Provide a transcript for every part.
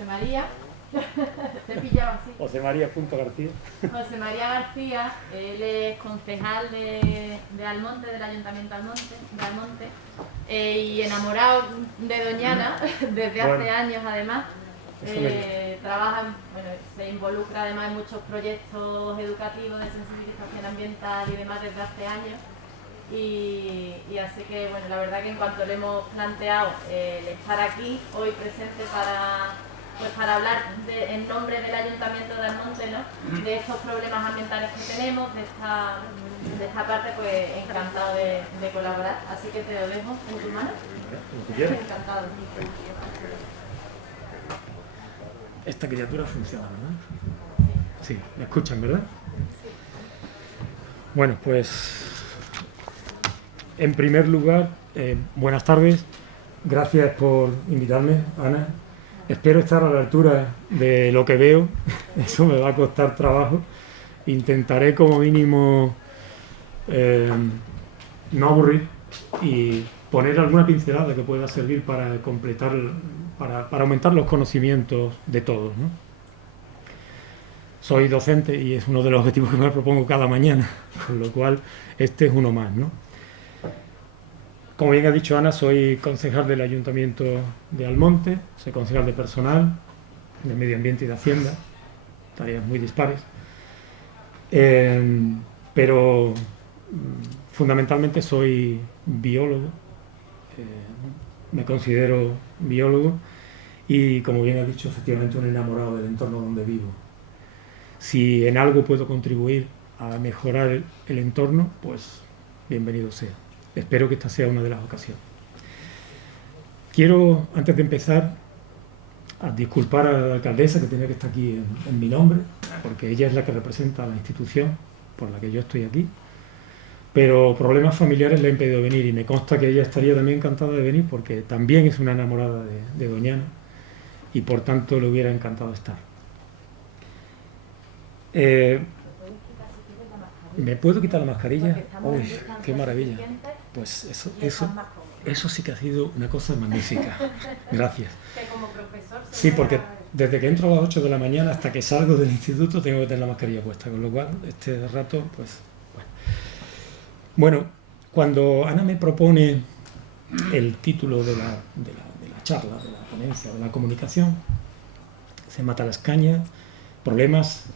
José María. Te he pillado así. José María.García. José María García, él es concejal de Almonte, del Ayuntamiento de Almonte, y enamorado de Doñana desde hace años además. Trabaja, bueno, se involucra además en muchos proyectos educativos de sensibilización ambiental y demás desde hace años. Y así que, bueno, la verdad que en cuanto le hemos planteado el estar aquí hoy presente para hablar en nombre del Ayuntamiento de Almonte, ¿no?, de estos problemas ambientales que tenemos, de esta parte, pues encantado de colaborar. Así que te lo dejo en tu mano. Encantado. Esta criatura funciona, ¿verdad? Sí, me escuchan, ¿verdad? Sí. Bueno, pues en primer lugar, buenas tardes. Gracias por invitarme, Ana. Espero estar a la altura de lo que veo. Eso me va a costar trabajo. Intentaré como mínimo no aburrir y poner alguna pincelada que pueda servir para completar, para aumentar los conocimientos de todos, ¿no? Soy docente y es uno de los objetivos que me propongo cada mañana, con lo cual este es uno más, ¿no? Como bien ha dicho Ana, soy concejal del Ayuntamiento de Almonte, soy concejal de personal, de medio ambiente y de hacienda, tareas muy dispares, pero fundamentalmente soy biólogo, me considero biólogo y, como bien ha dicho, efectivamente un enamorado del entorno donde vivo. Si en algo puedo contribuir a mejorar el entorno, pues bienvenido sea. Espero que esta sea una de las ocasiones. Quiero, antes de empezar, a disculpar a la alcaldesa que tiene que estar aquí en mi nombre, porque ella es la que representa a la institución por la que yo estoy aquí, pero problemas familiares le han impedido venir y me consta que ella estaría también encantada de venir porque también es una enamorada de Doñana y por tanto le hubiera encantado estar. ¿Me puedo quitar la mascarilla? Uy, qué maravilla. Pues eso sí que ha sido una cosa magnífica. Gracias. Sí, porque desde que entro a las 8 de la mañana hasta que salgo del instituto tengo que tener la mascarilla puesta, con lo cual este rato, pues, bueno, cuando Ana me propone el título de la charla, de la ponencia, de la comunicación, se Matalascañas, problemas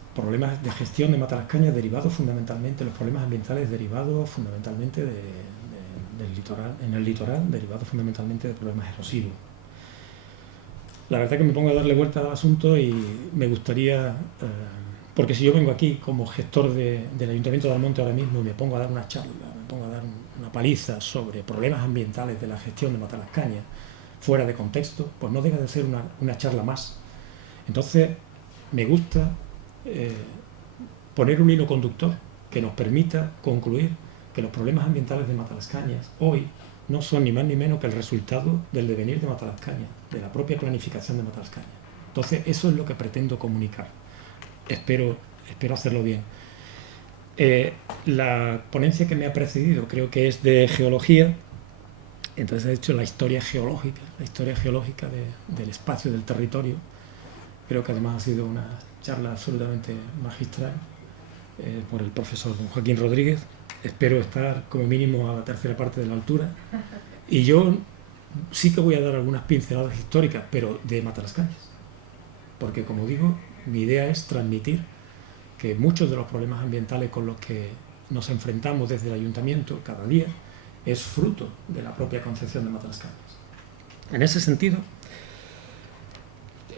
de gestión de Matalascañas derivados fundamentalmente, los problemas ambientales derivados fundamentalmente del litoral, en el litoral, derivados fundamentalmente de problemas erosivos. La verdad que me pongo a darle vuelta al asunto y me gustaría, porque si yo vengo aquí como gestor del Ayuntamiento de Almonte ahora mismo y me pongo a dar una charla, me pongo a dar una paliza sobre problemas ambientales de la gestión de Matalascañas, fuera de contexto, pues no deja de ser una charla más. Entonces, me gusta poner un hilo conductor que nos permita concluir que los problemas ambientales de Matalascañas hoy no son ni más ni menos que el resultado del devenir de Matalascañas, de la propia planificación de Matalascañas. Entonces, eso es lo que pretendo comunicar. Espero hacerlo bien. La ponencia que me ha precedido creo que es de geología, entonces he hecho la historia geológica del espacio, del territorio. Creo que además ha sido una charla absolutamente magistral por el profesor don Joaquín Rodríguez. Espero estar como mínimo a la tercera parte de la altura. Y yo sí que voy a dar algunas pinceladas históricas, pero de Matalascañas. Porque, como digo, mi idea es transmitir que muchos de los problemas ambientales con los que nos enfrentamos desde el Ayuntamiento cada día es fruto de la propia concepción de Matalascañas. En ese sentido,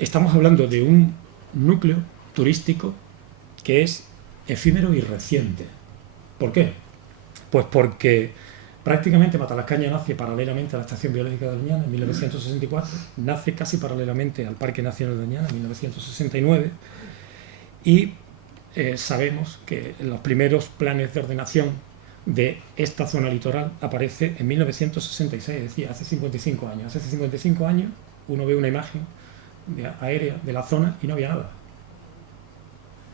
estamos hablando de un núcleo turístico que es efímero y reciente. ¿Por qué? Pues porque prácticamente Matalascañas nace paralelamente a la Estación Biológica de Doñana en 1964, nace casi paralelamente al Parque Nacional de Doñana en 1969 y sabemos que en los primeros planes de ordenación de esta zona litoral aparece en 1966, es decir, hace 55 años. Hace 55 años uno ve una imagen aérea de la zona y no había nada.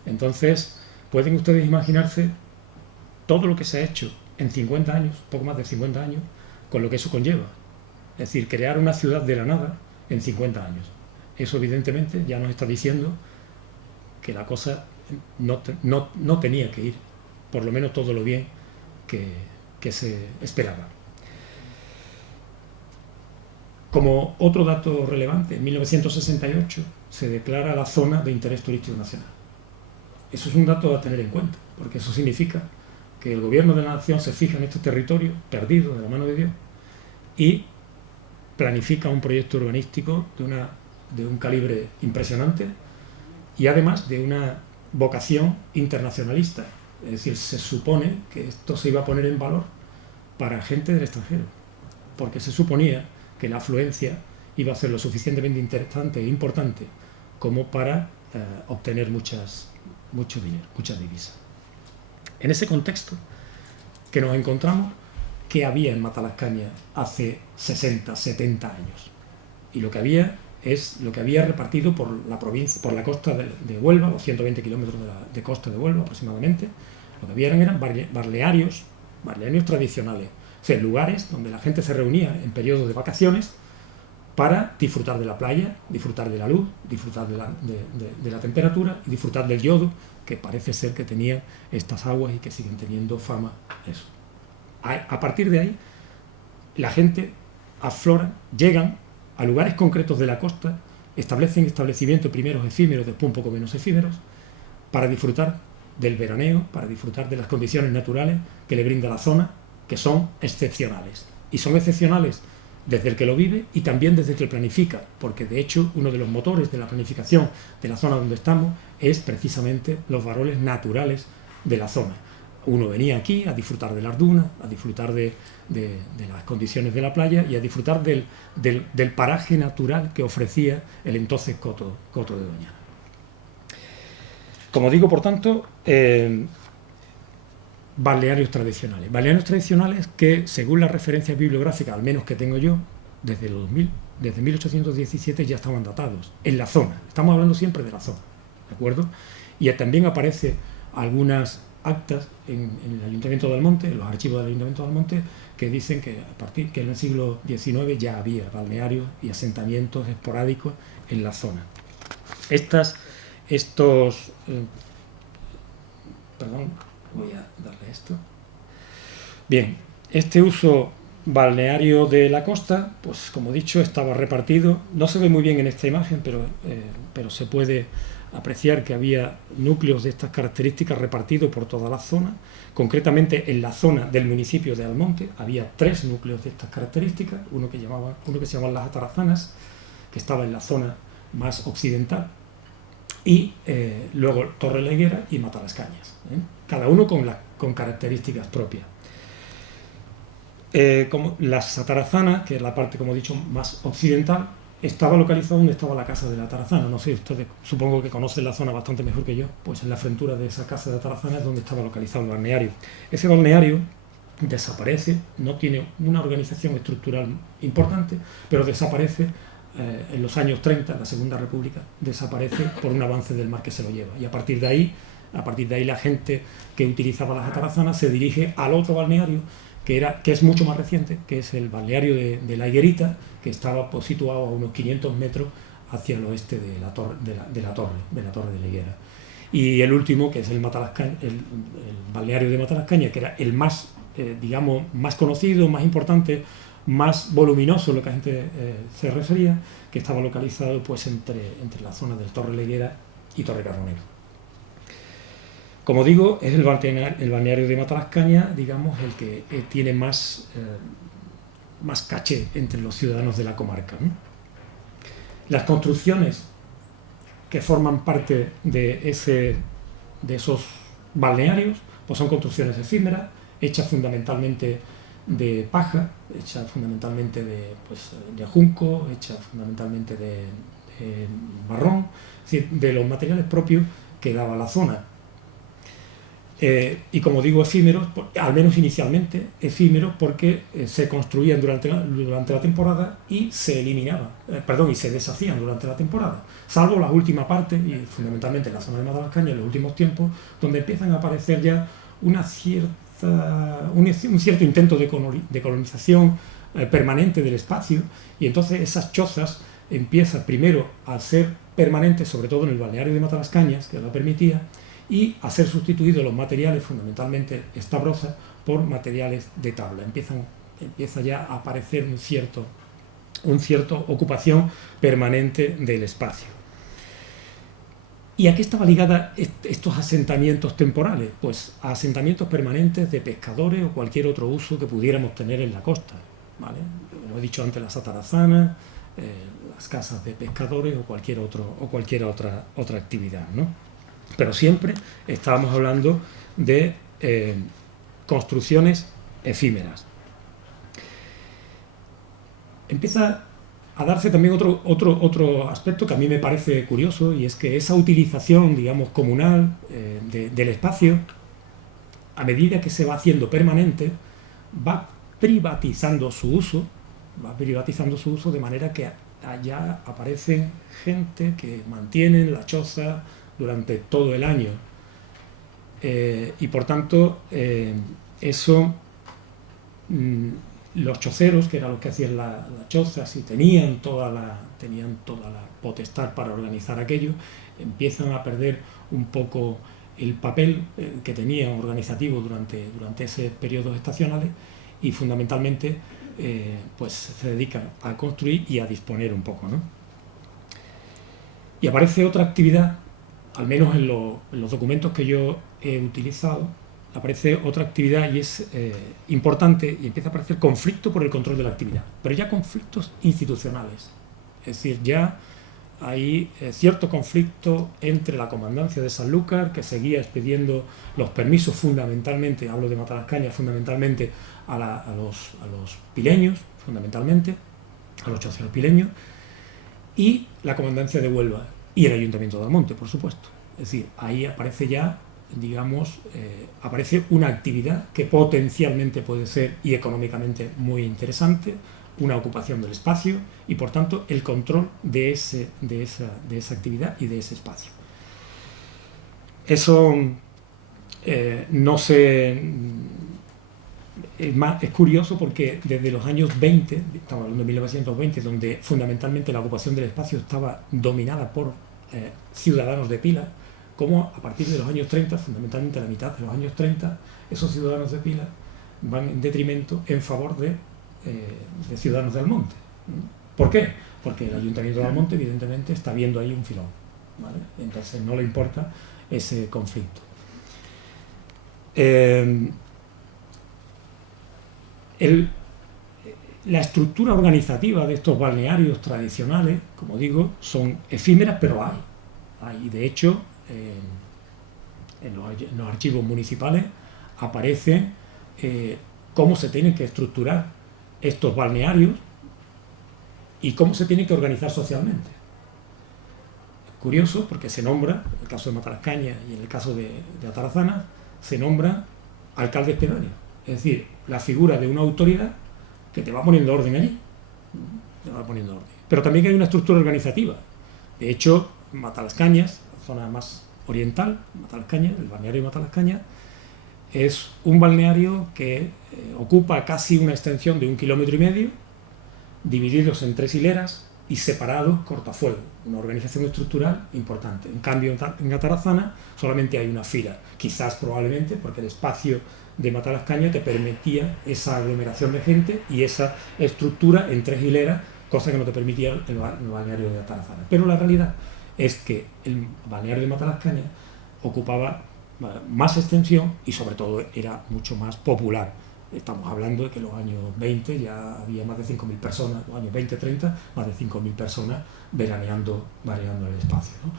Entonces, pueden ustedes imaginarse todo lo que se ha hecho en 50 años, poco más de 50 años, con lo que eso conlleva. Es decir, crear una ciudad de la nada en 50 años. eso evidentemente ya nos está diciendo que la cosa no tenía que ir, por lo menos todo lo bien que se esperaba. Como otro dato relevante, en 1968 se declara la zona de interés turístico nacional. Eso es un dato a tener en cuenta, porque eso significa que el gobierno de la nación se fija en este territorio perdido de la mano de Dios y planifica un proyecto urbanístico de un calibre impresionante y además de una vocación internacionalista. Es decir, se supone que esto se iba a poner en valor para gente del extranjero, porque se suponía que la afluencia iba a ser lo suficientemente interesante e importante como para obtener mucho dinero, muchas divisas. En ese contexto que nos encontramos, ¿qué había en Matalascaña hace 60, 70 años? Y lo que había es lo que había repartido por la provincia, por la costa de Huelva, los 120 kilómetros de costa de Huelva aproximadamente. Lo que había eran balnearios tradicionales, o sea, lugares donde la gente se reunía en periodos de vacaciones para disfrutar de la playa, disfrutar de la luz, disfrutar de la temperatura y disfrutar del yodo, que parece ser que tenían estas aguas y que siguen teniendo fama. Eso. A partir de ahí, la gente aflora, llegan a lugares concretos de la costa, establecen establecimientos primeros efímeros, después un poco menos efímeros, para disfrutar del veraneo, para disfrutar de las condiciones naturales que le brinda la zona, que son excepcionales. Y son excepcionales desde el que lo vive y también desde el que planifica, porque de hecho uno de los motores de la planificación de la zona donde estamos es precisamente los valores naturales de la zona. Uno venía aquí a disfrutar de las dunas, a disfrutar de las condiciones de la playa y a disfrutar del paraje natural que ofrecía el entonces Coto de Doñana. Como digo, por tanto, balnearios tradicionales. Balnearios tradicionales que, según las referencias bibliográficas, al menos que tengo yo, desde 1817 ya estaban datados, en la zona. Estamos hablando siempre de la zona, ¿de acuerdo? Y también aparece algunas actas en el Ayuntamiento de Almonte, en los archivos del Ayuntamiento de Almonte, que dicen que que en el siglo XIX ya había balnearios y asentamientos esporádicos en la zona. Perdón, voy a darle esto. Bien, este uso balneario de la costa, pues como he dicho, estaba repartido. No se ve muy bien en esta imagen, pero se puede apreciar que había núcleos de estas características repartidos por toda la zona. Concretamente en la zona del municipio de Almonte había 3 núcleos de estas características, uno que se llamaba Las Atarazanas, que estaba en la zona más occidental, y luego Torre la Higuera y Matalascañas, cada uno con características propias. Como Las Atarazanas, que es la parte, como he dicho, más occidental, estaba localizado donde estaba la casa de la Atarazana. No sé, ustedes supongo que conocen la zona bastante mejor que yo, pues en la frentura de esa casa de Atarazana es donde estaba localizado el balneario. Ese balneario desaparece, no tiene una organización estructural importante, pero desaparece en los años 30, en la Segunda República, desaparece por un avance del mar que se lo lleva. Y a partir de ahí la gente que utilizaba las Atarazanas se dirige al otro balneario, que es mucho más reciente, que es el balneario de la Higuerita, que estaba situado a unos 500 metros hacia el oeste de la torre de la Higuera. Y el último, que es el balneario de Matalascaña, que era el más, más conocido, más importante, más voluminoso, lo que la gente se refería, que estaba localizado pues entre la zona del Torre la Higuera y Torre Carbonero. Como digo, es el balneario de Matalascaña, digamos, el que tiene más caché entre los ciudadanos de la comarca, ¿no? Las construcciones que forman parte de esos balnearios pues son construcciones efímeras, hechas fundamentalmente de paja, hechas fundamentalmente de junco, hechas fundamentalmente de marrón, es decir, de los materiales propios que daba la zona. Y como digo, efímeros, al menos inicialmente, efímeros porque se construían durante la temporada y se eliminaban, y se deshacían durante la temporada, salvo la última parte, y fundamentalmente en la zona de Matalascaña, en los últimos tiempos, donde empiezan a aparecer ya un cierto intento de colonización permanente del espacio, y entonces esas chozas empieza primero a ser permanente, sobre todo en el balneario de Matalascañas, que lo permitía, y a ser sustituidos los materiales, fundamentalmente esta broza, por materiales de tabla. Empieza ya a aparecer un cierto ocupación permanente del espacio. ¿Y a qué estaba ligada estos asentamientos temporales? Pues a asentamientos permanentes de pescadores o cualquier otro uso que pudiéramos tener en la costa, ¿vale? Como he dicho antes, las atarazanas, las casas de pescadores o cualquier otra actividad, ¿no? Pero siempre estábamos hablando de construcciones efímeras. Empieza a darse también otro aspecto que a mí me parece curioso, y es que esa utilización, digamos, comunal del espacio, a medida que se va haciendo permanente, va privatizando su uso, de manera que allá aparecen gente que mantienen la choza durante todo el año. Y por tanto, los choceros, que eran los que hacían las chozas y tenían toda la potestad para organizar aquello, empiezan a perder un poco el papel que tenían organizativo durante esos periodos estacionales, y fundamentalmente pues se dedican a construir y a disponer un poco, ¿no? Y aparece otra actividad, al menos en los documentos que yo he utilizado, aparece otra actividad, y es importante, y empieza a aparecer conflicto por el control de la actividad, pero ya conflictos institucionales. Es decir, ya hay cierto conflicto entre la comandancia de Sanlúcar, que seguía expidiendo los permisos fundamentalmente, hablo de Matalascañas, fundamentalmente a los pileños, fundamentalmente, a los choceros pileños, y la comandancia de Huelva, y el Ayuntamiento de Almonte, por supuesto. Es decir, ahí aparece ya, digamos, aparece una actividad que potencialmente puede ser y económicamente muy interesante, una ocupación del espacio y por tanto el control de esa actividad y de ese espacio. Eso no sé, es curioso porque desde los años 20, estamos hablando de 1920, donde fundamentalmente la ocupación del espacio estaba dominada por ciudadanos de pila, como a partir de los años 30, fundamentalmente a la mitad de los años 30, esos ciudadanos de pila van en detrimento en favor de ciudadanos de Almonte. ¿Por qué? Porque el Ayuntamiento de Almonte evidentemente está viendo ahí un filón, ¿vale? Entonces no le importa ese conflicto. La estructura organizativa de estos balnearios tradicionales, como digo, son efímeras, pero hay de hecho, en los archivos municipales aparece cómo se tienen que estructurar estos balnearios y cómo se tienen que organizar socialmente. Es curioso porque se nombra, en el caso de Matalascañas y en el caso de Atarazana, se nombra alcaldes pedáneos. Es decir, la figura de una autoridad que te va poniendo orden allí. Pero también hay una estructura organizativa. De hecho, Matalascañas, la zona más oriental, Matalascañas, el balneario de Matalascañas, es un balneario que ocupa casi una extensión de 1,5 kilómetros, divididos en 3 hileras y separados cortafuegos, una organización estructural importante. En cambio, en Atarazana solamente hay una fila, quizás probablemente porque el espacio de Matalascañas te permitía esa aglomeración de gente y esa estructura en 3 hileras, cosa que no te permitía el balneario de Atarazana. Pero la realidad es que el balneario de Matalascañas ocupaba más extensión y sobre todo era mucho más popular. Estamos hablando de que en los años 20 ya había más de 5.000 personas, los años 20-30, más de 5.000 personas veraneando en el espacio, ¿no?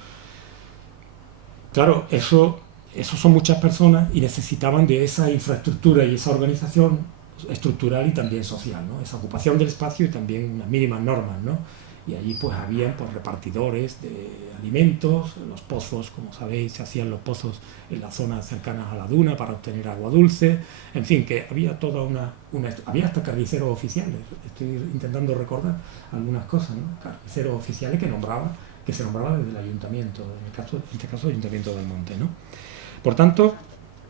Claro, eso son muchas personas y necesitaban de esa infraestructura y esa organización estructural y también social, ¿no? Esa ocupación del espacio y también unas mínimas normas, ¿no? Y allí pues había pues, repartidores de alimentos, los pozos, como sabéis, se hacían los pozos en las zonas cercanas a la duna para obtener agua dulce, en fin, que había toda había hasta carniceros oficiales, estoy intentando recordar algunas cosas, ¿no? Carniceros oficiales que se nombraban desde el ayuntamiento, en este caso el Ayuntamiento del Monte, ¿no? Por tanto,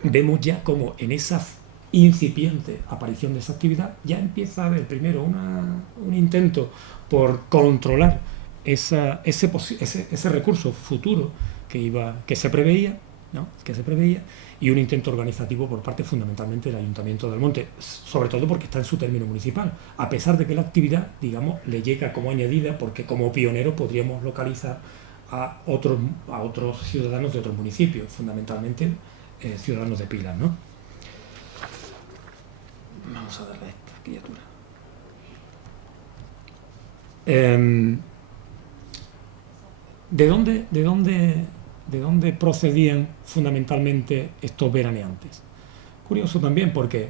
vemos ya como en esa incipiente aparición de esa actividad ya empieza a haber primero un intento por controlar ese recurso futuro que se preveía, ¿no? Y un intento organizativo por parte fundamentalmente del Ayuntamiento de Almonte, sobre todo porque está en su término municipal, a pesar de que la actividad, digamos, le llega como añadida, porque como pionero podríamos localizar a otros ciudadanos de otros municipios, fundamentalmente ciudadanos de Pilas, ¿no? Vamos a darle a esta criatura. ¿De dónde procedían fundamentalmente estos veraneantes? Curioso también porque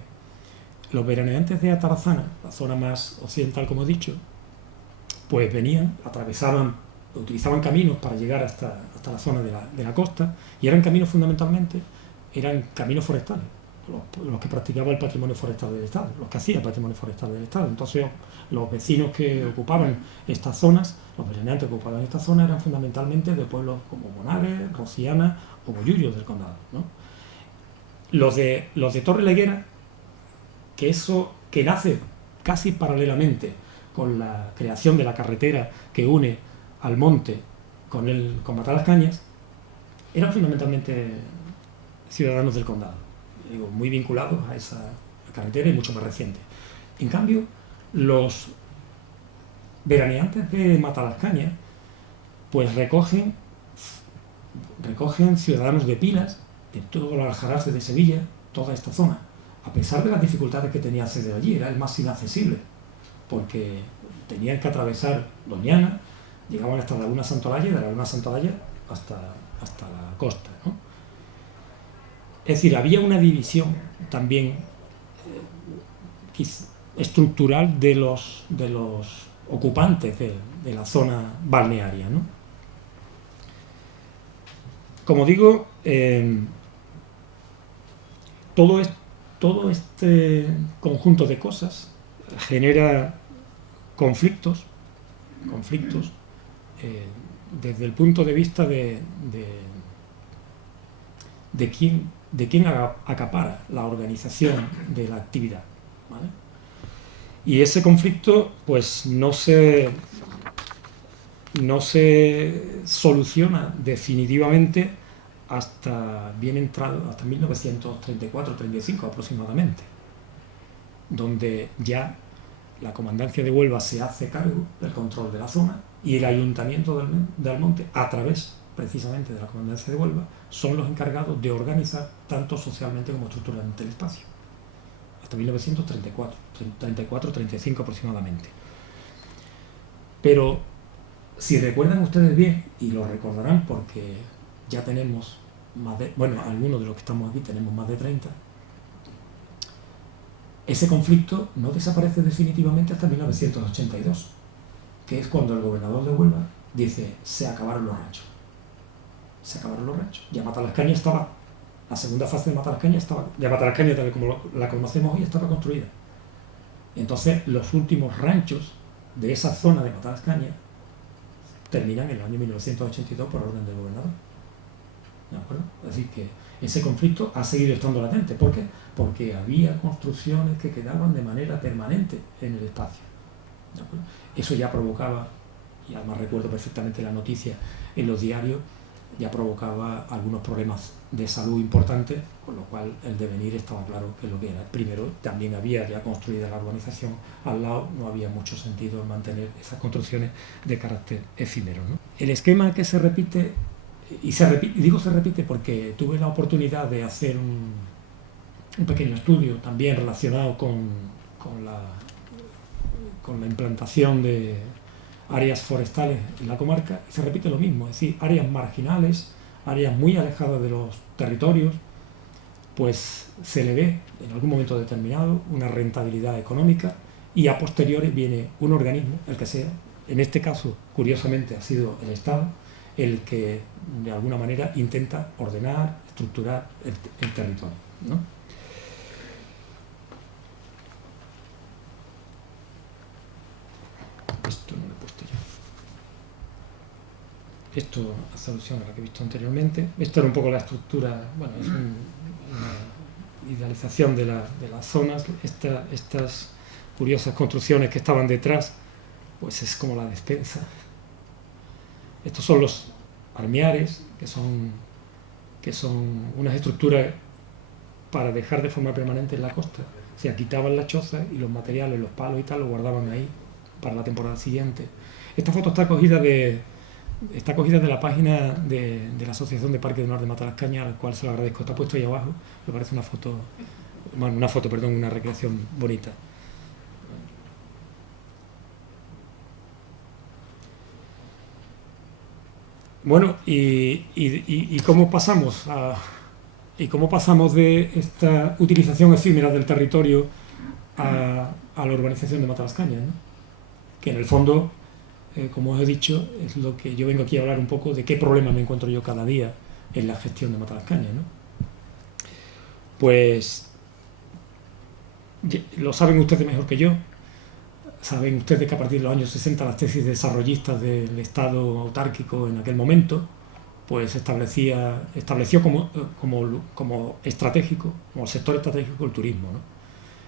los veraneantes de Atarazana, la zona más occidental como he dicho, pues venían, utilizaban caminos para llegar hasta la zona de la costa, y eran caminos fundamentalmente, eran caminos forestales, los que practicaba el patrimonio forestal del Estado, los que hacía el patrimonio forestal del Estado. Entonces los vecinos que ocupaban estas zonas, los veraneantes que ocupaban estas zonas, eran fundamentalmente de pueblos como Monares, Rociana o Bollullos del condado, ¿no? Los de Torre Leguera, que nace casi paralelamente con la creación de la carretera que une Almonte con Matalascañas, eran fundamentalmente ciudadanos del condado, digo, muy vinculados a esa carretera y mucho más recientes. En cambio, los veraneantes de Matalascañas pues recogen ciudadanos de Pilas, de todos los aljarafe de Sevilla, toda esta zona, a pesar de las dificultades que tenía acceder allí. Era el más inaccesible, porque tenían que atravesar Doñana, llegaban hasta la Laguna Santolaya, y de la Laguna Santolaya hasta la costa, ¿no? Es decir, había una división también estructural de los ocupantes de la zona balnearia, ¿no? Como digo, todo este conjunto de cosas genera conflictos desde el punto de vista de quién acapara la organización de la actividad, ¿vale? Y ese conflicto pues no se soluciona definitivamente hasta bien entrado, hasta 1934-35 aproximadamente, donde ya la Comandancia de Huelva se hace cargo del control de la zona, y el Ayuntamiento de Almonte, a través precisamente de la Comandancia de Huelva, son los encargados de organizar tanto socialmente como estructuralmente el espacio, hasta 1934-35 aproximadamente. Pero si recuerdan ustedes bien, y lo recordarán porque ya tenemos algunos de los que estamos aquí tenemos más de 30, ese conflicto no desaparece definitivamente hasta 1982, que es cuando el gobernador de Huelva dice: se acabaron los ranchos. Ya Matalascaña estaba, la segunda fase de Matalascaña estaba, ya Matalascaña tal como la conocemos hoy estaba construida. Entonces los últimos ranchos de esa zona de Matalascaña terminan en el año 1982 por orden del gobernador, ¿de acuerdo? Es decir, que ese conflicto ha seguido estando latente. ¿Por qué? Porque había construcciones que quedaban de manera permanente en el espacio, ¿de acuerdo? Eso ya provocaba, y además recuerdo perfectamente la noticia en los diarios, ya provocaba algunos problemas de salud importantes, con lo cual el devenir estaba claro que es lo que era. Primero, también había ya construida la urbanización al lado, no había mucho sentido en mantener esas construcciones de carácter efímero, ¿no? El esquema que se repite, digo se repite porque tuve la oportunidad de hacer un pequeño estudio también relacionado con la implantación de áreas forestales en la comarca, y se repite lo mismo, es decir, áreas marginales, áreas muy alejadas de los territorios, pues se le ve en algún momento determinado una rentabilidad económica, y a posteriori viene un organismo, el que sea, en este caso curiosamente ha sido el Estado, el que de alguna manera intenta ordenar, estructurar el territorio, ¿no? Esto no lo he puesto yo. Esto hace alusión a lo que he visto anteriormente. Esto era un poco la estructura, bueno, es una idealización de las zonas. Estas curiosas construcciones que estaban detrás, pues es como la despensa, Estos son los armiares, que son unas estructuras para dejar de forma permanente en la costa. O sea, quitaban las chozas y los materiales, los palos y tal, los guardaban ahí para la temporada siguiente. Esta foto está cogida de la página de la Asociación de Parques de Honor de Matalascañas, al cual se lo agradezco. Está puesto ahí abajo. Me parece una recreación bonita. Bueno, ¿y cómo pasamos de esta utilización efímera del territorio a la urbanización de Matalascañas, ¿no? Que en el fondo, como os he dicho, es lo que yo vengo aquí a hablar un poco de qué problema me encuentro yo cada día en la gestión de Matalascañas, ¿no? Pues lo saben ustedes mejor que yo. Saben ustedes que a partir de los años 60 las tesis desarrollistas del Estado autárquico en aquel momento pues estableció como estratégico, como sector estratégico el turismo, ¿no?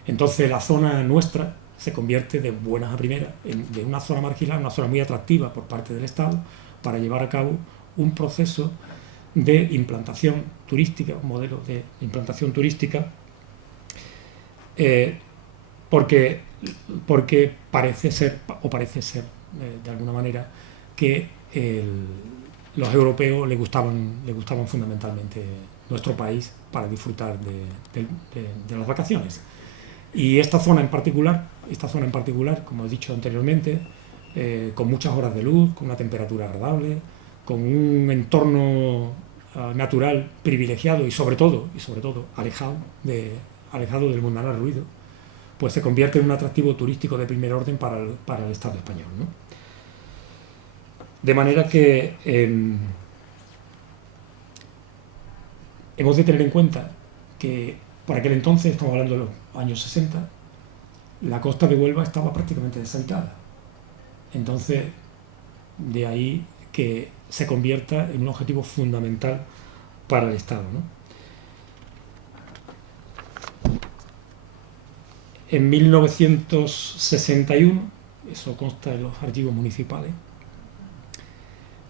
Entonces la zona nuestra se convierte de buenas a primeras de una zona marginal, una zona muy atractiva por parte del Estado para llevar a cabo un proceso de implantación turística, un modelo de implantación turística, porque parece ser de alguna manera que los europeos les gustaban fundamentalmente nuestro país para disfrutar de las vacaciones. Y esta zona en particular, como he dicho anteriormente, con muchas horas de luz, con una temperatura agradable, con un entorno natural privilegiado y sobre todo alejado del mundanal ruido, pues se convierte en un atractivo turístico de primer orden para el Estado español, ¿no? De manera que hemos de tener en cuenta que por aquel entonces, estamos hablando de los años 60, la costa de Huelva estaba prácticamente deshabitada. Entonces, de ahí que se convierta en un objetivo fundamental para el Estado, ¿no? En 1961, eso consta en los archivos municipales,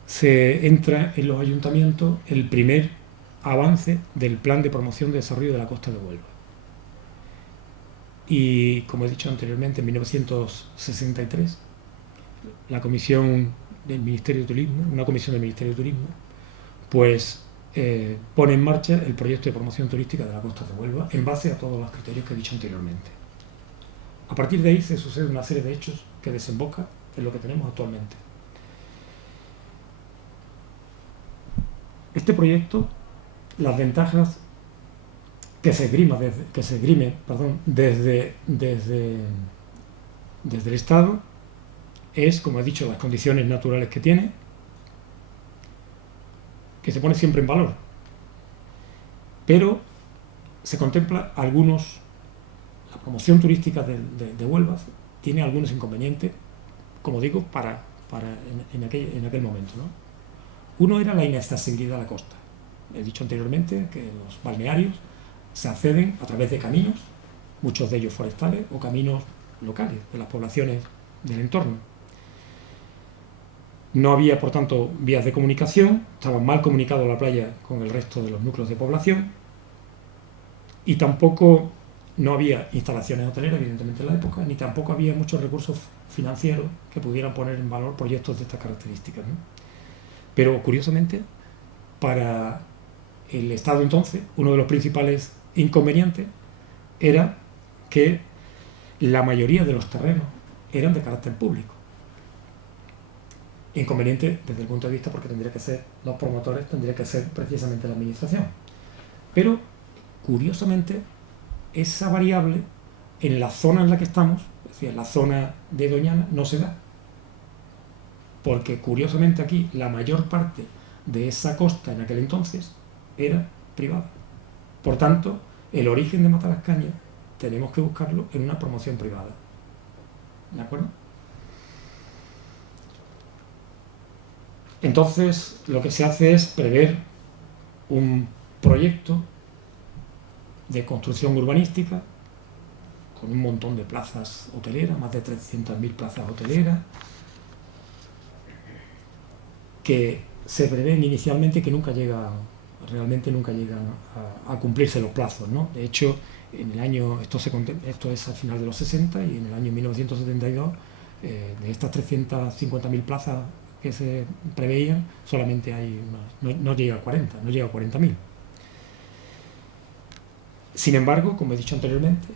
se entra en los ayuntamientos el primer avance del Plan de Promoción de Desarrollo de la Costa de Huelva. Y, como he dicho anteriormente, en 1963, la comisión del Ministerio de Turismo, una comisión del Ministerio de Turismo, pues pone en marcha el proyecto de promoción turística de la Costa de Huelva en base a todos los criterios que he dicho anteriormente. A partir de ahí se sucede una serie de hechos que desemboca en lo que tenemos actualmente. Este proyecto, las ventajas que se esgrime desde el Estado es, como he dicho, las condiciones naturales que tiene, que se pone siempre en valor, pero se contempla la promoción turística de Huelva tiene algunos inconvenientes, como digo, en aquel momento, ¿no? Uno era la inaccesibilidad a la costa. He dicho anteriormente que los balnearios se acceden a través de caminos, muchos de ellos forestales, o caminos locales de las poblaciones del entorno. No había, por tanto, vías de comunicación, estaba mal comunicado la playa con el resto de los núcleos de población, y tampoco no había instalaciones hoteleras, evidentemente, en la época, ni tampoco había muchos recursos financieros que pudieran poner en valor proyectos de estas características, ¿no? Pero, curiosamente, para el Estado entonces, uno de los principales inconvenientes era que la mayoría de los terrenos eran de carácter público. Inconveniente desde el punto de vista porque los promotores tendría que ser precisamente la administración. Pero, curiosamente, esa variable en la zona en la que estamos, es decir, en la zona de Doñana, no se da. Porque, curiosamente, aquí la mayor parte de esa costa en aquel entonces era privada. Por tanto, el origen de Matalascañas tenemos que buscarlo en una promoción privada. ¿De acuerdo? Entonces, lo que se hace es prever un proyecto de construcción urbanística con un montón de plazas hoteleras, más de 300.000 plazas hoteleras, que se prevén inicialmente que realmente nunca llegan a cumplirse los plazos, ¿no? De hecho, en el año, esto es al final de los 60, y en el año 1972, de estas 350.000 plazas que se preveían, solamente hay no llega a 40, no llega a 40.000. Sin embargo, como he dicho anteriormente,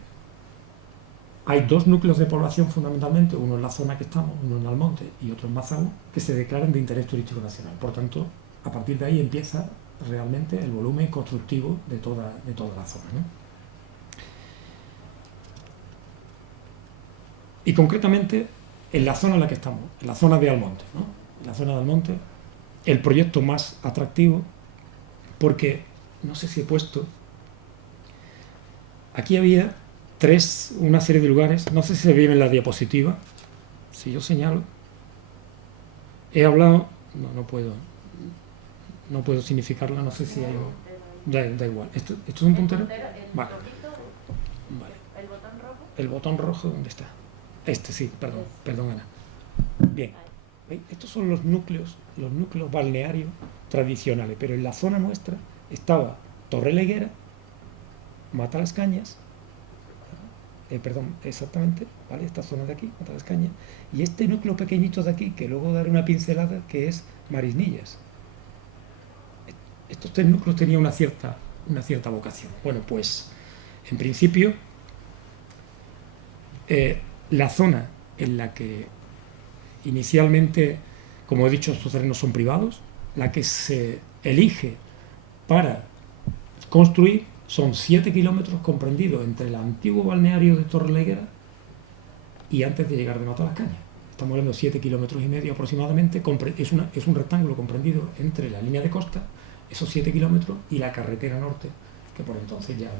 hay dos núcleos de población fundamentalmente, uno en la zona que estamos, uno en Almonte y otro en Mazagú, que se declaran de interés turístico nacional. Por tanto, a partir de ahí empieza realmente el volumen constructivo de toda la zona, ¿no? Y concretamente, en la zona en la que estamos, en la zona de Almonte, ¿no? En la zona de Almonte, el proyecto más atractivo, porque, no sé si he puesto, aquí había una serie de lugares, no sé si se ve en la diapositiva, si yo señalo, he hablado, no puedo significarla, no sé si hay, da igual, ¿esto es un puntero? Vale. ¿El botón rojo? ¿El botón rojo dónde está? Sí, perdón Ana. Bien, ¿veis? Estos son los núcleos balnearios tradicionales, pero en la zona nuestra estaba Torrelavega, Matalascañas, exactamente, ¿vale? Esta zona de aquí, Matalascañas, y este núcleo pequeñito de aquí, que luego daré una pincelada, que es Marisnillas. Estos tres núcleos tenían una cierta vocación. Bueno, pues, en principio, la zona en la que inicialmente, como he dicho, estos terrenos son privados, la que se elige para construir son 7 kilómetros comprendidos entre el antiguo balneario de Torrelavega y antes de llegar de Matalascañas. Estamos hablando de 7,5 kilómetros aproximadamente. Es un rectángulo comprendido entre la línea de costa, esos 7 kilómetros, y la carretera norte, que por entonces ya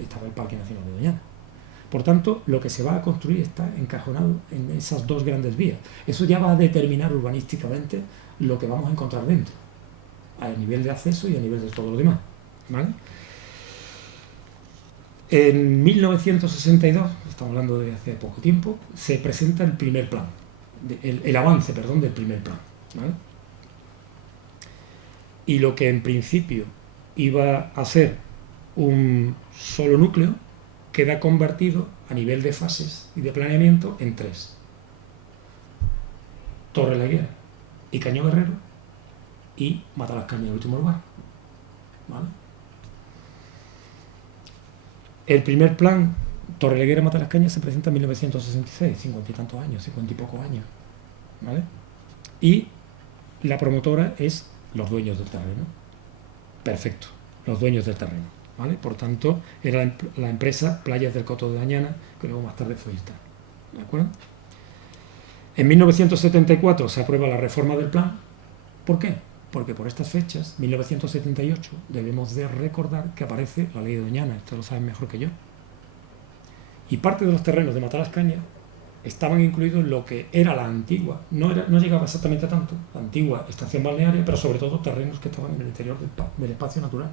estaba el Parque Nacional de Doñana. Por tanto, lo que se va a construir está encajonado en esas dos grandes vías. Eso ya va a determinar urbanísticamente lo que vamos a encontrar dentro, a nivel de acceso y a nivel de todo lo demás, ¿vale? En 1962, estamos hablando de hace poco tiempo, se presenta el primer plan, el avance del primer plan, ¿vale? Y lo que en principio iba a ser un solo núcleo queda convertido a nivel de fases y de planeamiento en 3. Torrelavega y Caño Guerrero y Matalascañas en último lugar, ¿vale? El primer plan Torrelavega y Matalascañas se presenta en 1966, 50 y tantos años, 50 y pocos años, ¿vale? Y la promotora es los dueños del terreno. Perfecto, los dueños del terreno, ¿vale? Por tanto, era la empresa Playas del Coto de Doñana, que luego más tarde fue esta, ¿de acuerdo? En 1974 se aprueba la reforma del plan. ¿Por qué? Porque por estas fechas, 1978, debemos de recordar que aparece la ley de Doñana, esto lo saben mejor que yo. Y parte de los terrenos de Matalascañas estaban incluidos en lo que era la antigua, no llegaba exactamente a tanto, la antigua estación balnearia, pero sobre todo terrenos que estaban en el interior del espacio natural.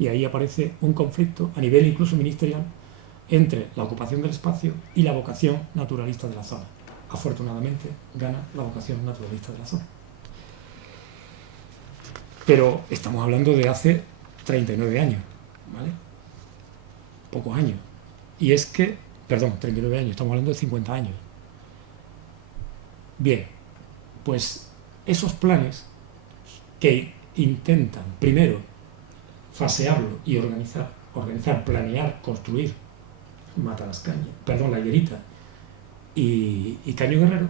Y ahí aparece un conflicto a nivel incluso ministerial entre la ocupación del espacio y la vocación naturalista de la zona. Afortunadamente gana la vocación naturalista de la zona. Pero estamos hablando de hace 39 años, ¿vale? Pocos años. Y es que, 39 años, estamos hablando de 50 años. Bien, pues esos planes que intentan, primero, fasearlo y organizar, planear, construir Matalascañas, La Higuerita y Caño Guerrero,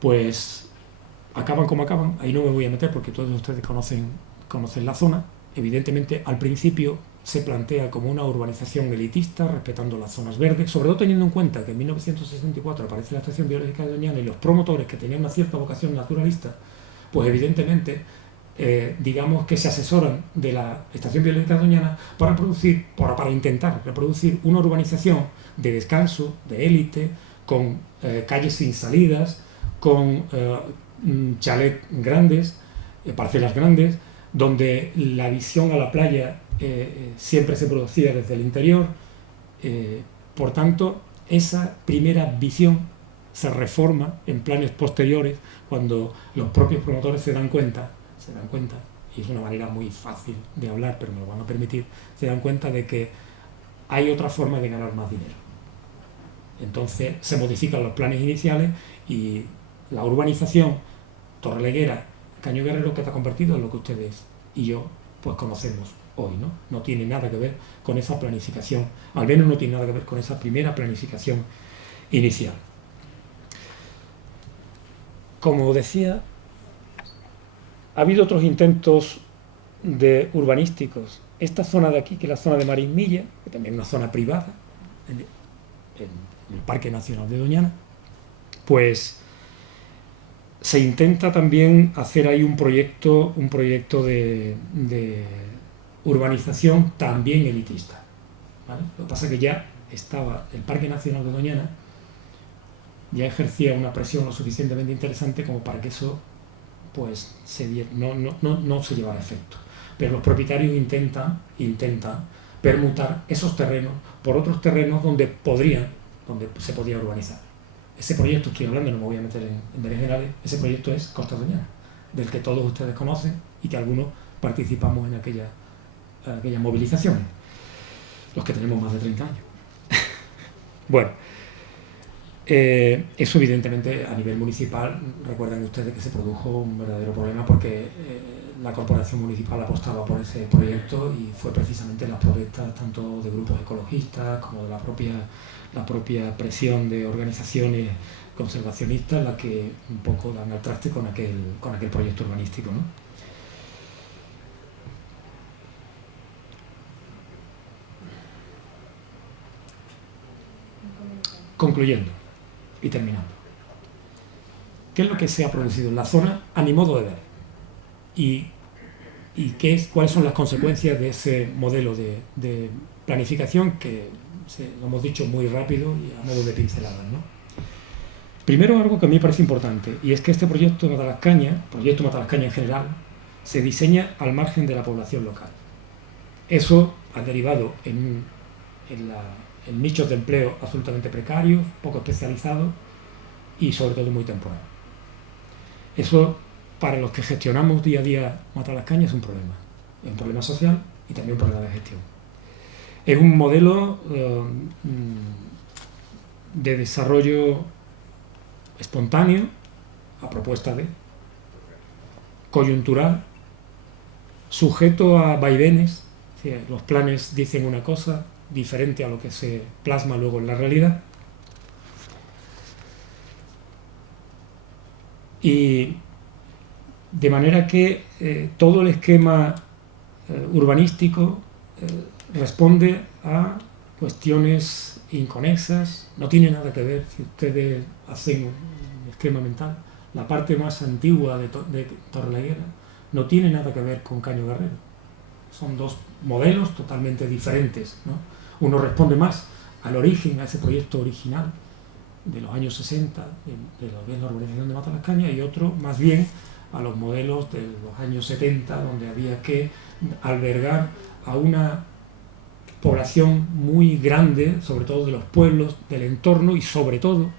pues acaban como acaban. Ahí no me voy a meter porque todos ustedes conocen la zona. Evidentemente, al principio se plantea como una urbanización elitista, respetando las zonas verdes, sobre todo teniendo en cuenta que en 1964 aparece la Estación Biológica de Doñana y los promotores, que tenían una cierta vocación naturalista, pues evidentemente digamos que se asesoran de la Estación Biológica de Doñana para intentar reproducir una urbanización de descanso, de élite, con calles sin salidas, con chalet grandes, parcelas grandes, donde la visión a la playa siempre se producía desde el interior. Por tanto, esa primera visión se reforma en planes posteriores cuando los propios promotores se dan cuenta, y es una manera muy fácil de hablar, pero me lo van a permitir, se dan cuenta de que hay otra forma de ganar más dinero. Entonces se modifican los planes iniciales y la urbanización Torrelavega, Caño Guerrero, que está convertido en lo que ustedes y yo pues conocemos hoy, ¿no? No tiene nada que ver con esa planificación, al menos no tiene nada que ver con esa primera planificación inicial. Como decía, ha habido otros intentos urbanísticos. Esta zona de aquí, que es la zona de Marismilla, que también es una zona privada, en el Parque Nacional de Doñana, pues se intenta también hacer ahí un proyecto de urbanización también elitista, ¿vale? Lo que pasa es que ya estaba el Parque Nacional de Doñana, ya ejercía una presión lo suficientemente interesante como para que eso pues no se llevara a efecto. Pero los propietarios intentan permutar esos terrenos por otros terrenos donde se podía urbanizar. Ese proyecto, estoy hablando, no me voy a meter en berenjenales, ese proyecto es Costa Doñana, del que todos ustedes conocen y que algunos participamos en aquellas movilizaciones, los que tenemos más de 30 años. Bueno, eso evidentemente a nivel municipal, recuerden ustedes que se produjo un verdadero problema porque la corporación municipal apostaba por ese proyecto y fue precisamente las protestas tanto de grupos ecologistas como de la propia presión de organizaciones conservacionistas la que un poco dan al traste con aquel proyecto urbanístico, ¿no? Concluyendo y terminando, ¿qué es lo que se ha producido en la zona a mi modo de ver? ¿Y cuáles son las consecuencias de ese modelo de planificación que lo hemos dicho muy rápido y a modo de pinceladas, ¿no? Primero, algo que a mí me parece importante, y es que este proyecto Matalascaña en general, se diseña al margen de la población local. Eso ha derivado en nichos de empleo absolutamente precarios, poco especializados y sobre todo muy temporales. Eso, para los que gestionamos día a día Matalascaña, es un problema social y también un problema de gestión. Es un modelo de desarrollo espontáneo, a propuesta de, coyuntural, sujeto a vaivenes. Los planes dicen una cosa diferente a lo que se plasma luego en la realidad. Y de manera que todo el esquema urbanístico responde a cuestiones inconexas, no tiene nada que ver, si ustedes hacen un esquema mental, la parte más antigua de Torrelavega no tiene nada que ver con Caño Guerrero. Son dos modelos totalmente diferentes, ¿no? Uno responde más al origen, a ese proyecto original de los años 60, de lo que es la urbanización de Matalascaña, y otro más bien a los modelos de los años 70, donde había que albergar a una población muy grande, sobre todo de los pueblos del entorno y sobre todo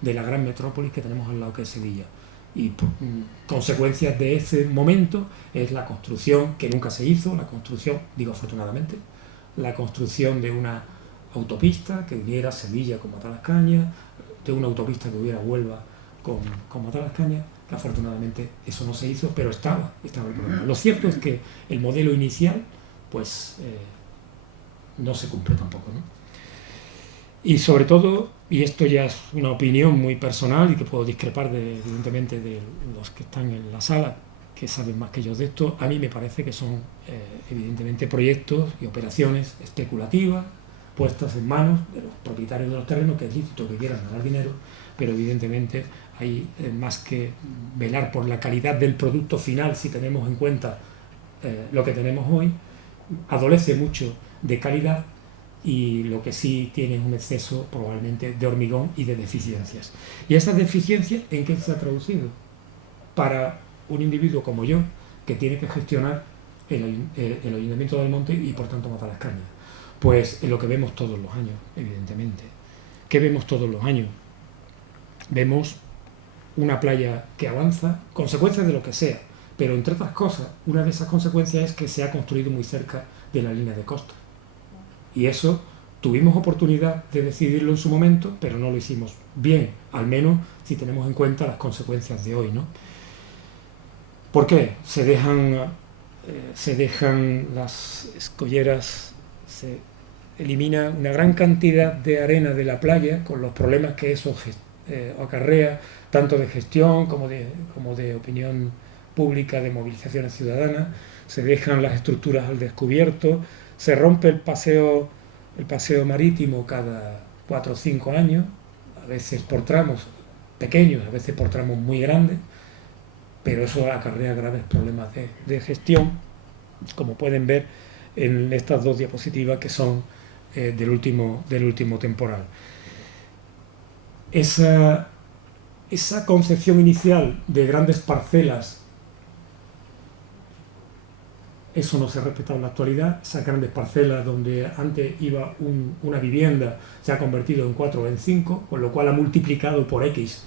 de la gran metrópolis que tenemos al lado, que es Sevilla. Y consecuencias de ese momento es la construcción, que nunca se hizo, digo afortunadamente, la construcción de una autopista que uniera Sevilla con Matalascaña, de una autopista que hubiera Huelva con Matalascaña, que afortunadamente eso no se hizo, pero estaba el problema. Lo cierto es que el modelo inicial pues no se cumple tampoco, ¿no? Y sobre todo, y esto ya es una opinión muy personal y que puedo discrepar evidentemente de los que están en la sala, que saben más que yo de esto, a mí me parece que son evidentemente proyectos y operaciones especulativas puestas en manos de los propietarios de los terrenos, que es lícito que quieran ganar dinero, pero evidentemente hay más que velar por la calidad del producto final, si tenemos en cuenta lo que tenemos hoy, adolece mucho de calidad, y lo que sí tiene es un exceso probablemente de hormigón y de deficiencias. ¿Y esas deficiencias en qué se ha traducido? Para un individuo como yo, que tiene que gestionar el Ayuntamiento de Almonte y por tanto Matalascaña, pues en lo que vemos todos los años, evidentemente. ¿Qué vemos todos los años? vemos una playa que avanza, consecuencias de lo que sea, pero entre otras cosas, una de esas consecuencias es que se ha construido muy cerca de la línea de costa. Y eso tuvimos oportunidad de decidirlo en su momento, pero no lo hicimos bien, al menos si tenemos en cuenta las consecuencias de hoy, ¿no? ¿Por qué? Se dejan las escolleras, se elimina una gran cantidad de arena de la playa con los problemas que eso acarrea, tanto de gestión como de opinión pública, de movilizaciones ciudadanas. Se dejan las estructuras al descubierto, se rompe el paseo marítimo cada 4 o 5 años, a veces por tramos pequeños, a veces por tramos muy grandes, pero eso acarrea graves problemas de gestión, como pueden ver en estas 2 diapositivas que son del último temporal. Esa concepción inicial de grandes parcelas, eso no se ha respetado en la actualidad. Esas grandes parcelas donde antes iba una vivienda se ha convertido en 4 o en 5, con lo cual ha multiplicado por X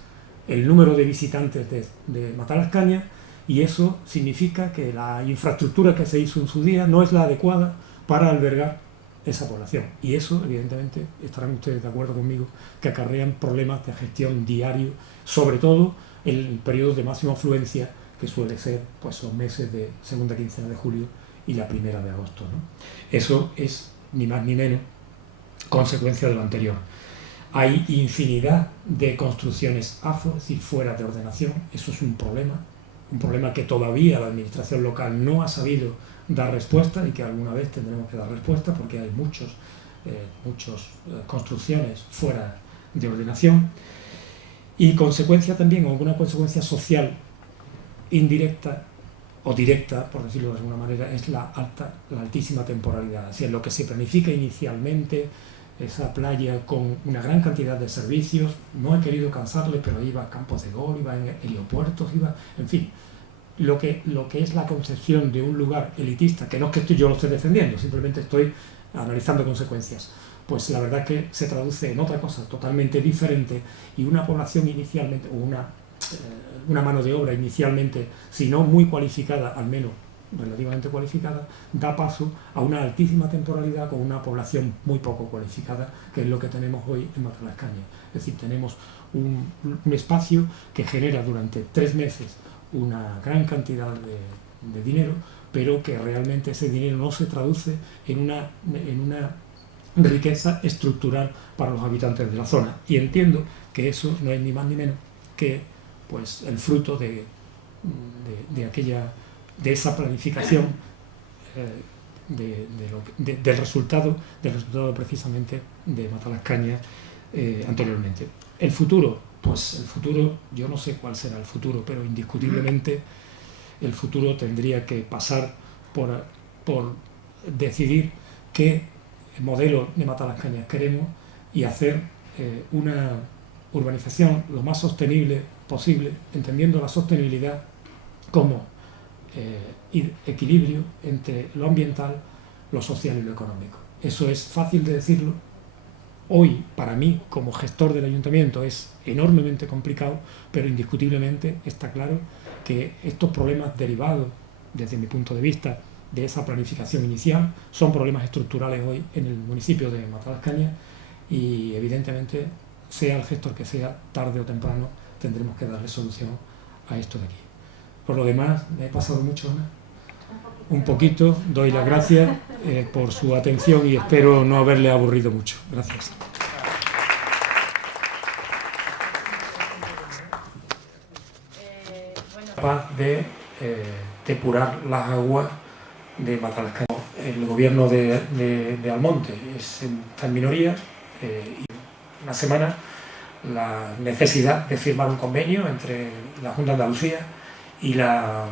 el número de visitantes de Matalascañas, y eso significa que la infraestructura que se hizo en su día no es la adecuada para albergar esa población. Y eso, evidentemente, estarán ustedes de acuerdo conmigo, que acarrean problemas de gestión diario, sobre todo en periodos de máxima afluencia, que suele ser pues los meses de segunda quincena de julio y la primera de agosto, ¿no? Eso es ni más ni menos consecuencia de lo anterior. Hay infinidad de construcciones AFO, es decir, fuera de ordenación. Eso es un problema que todavía la administración local no ha sabido dar respuesta, y que alguna vez tendremos que dar respuesta, porque hay muchas construcciones fuera de ordenación. Y consecuencia también, o alguna consecuencia social indirecta o directa, por decirlo de alguna manera, es la altísima temporalidad. Es decir, lo que se planifica inicialmente, esa playa con una gran cantidad de servicios, no he querido cansarle, pero iba a campos de golf, iba en heliopuertos, en fin, lo que es la concepción de un lugar elitista, que no es que yo lo esté defendiendo, simplemente estoy analizando consecuencias, pues la verdad que se traduce en otra cosa totalmente diferente, y una población inicialmente, o una mano de obra inicialmente, si no muy cualificada, al menos relativamente cualificada, da paso a una altísima temporalidad con una población muy poco cualificada, que es lo que tenemos hoy en Matalascañas. Es decir, tenemos un espacio que genera durante 3 meses una gran cantidad de dinero, pero que realmente ese dinero no se traduce en una riqueza estructural para los habitantes de la zona. Y entiendo que eso no es ni más ni menos que pues el fruto de esa planificación, del resultado precisamente de Matalascañas anteriormente. El futuro, yo no sé cuál será el futuro, pero indiscutiblemente el futuro tendría que pasar por decidir qué modelo de Matalascañas queremos, y hacer una urbanización lo más sostenible posible, entendiendo la sostenibilidad como equilibrio entre lo ambiental, lo social y lo económico. Eso es fácil de decirlo. Hoy, para mí, como gestor del ayuntamiento, es enormemente complicado, pero indiscutiblemente está claro que estos problemas derivados, desde mi punto de vista, de esa planificación inicial, son problemas estructurales hoy en el municipio de Matalascañas, y evidentemente, sea el gestor que sea, tarde o temprano tendremos que darle solución a esto de aquí. Por lo demás, me he pasado mucho, Ana. Un poquito, doy las gracias por su atención y espero no haberle aburrido mucho. Gracias. Capaz de depurar las aguas de Matalascañas. El gobierno de Almonte está en minoría, y una semana la necesidad de firmar un convenio entre la Junta de Andalucía y la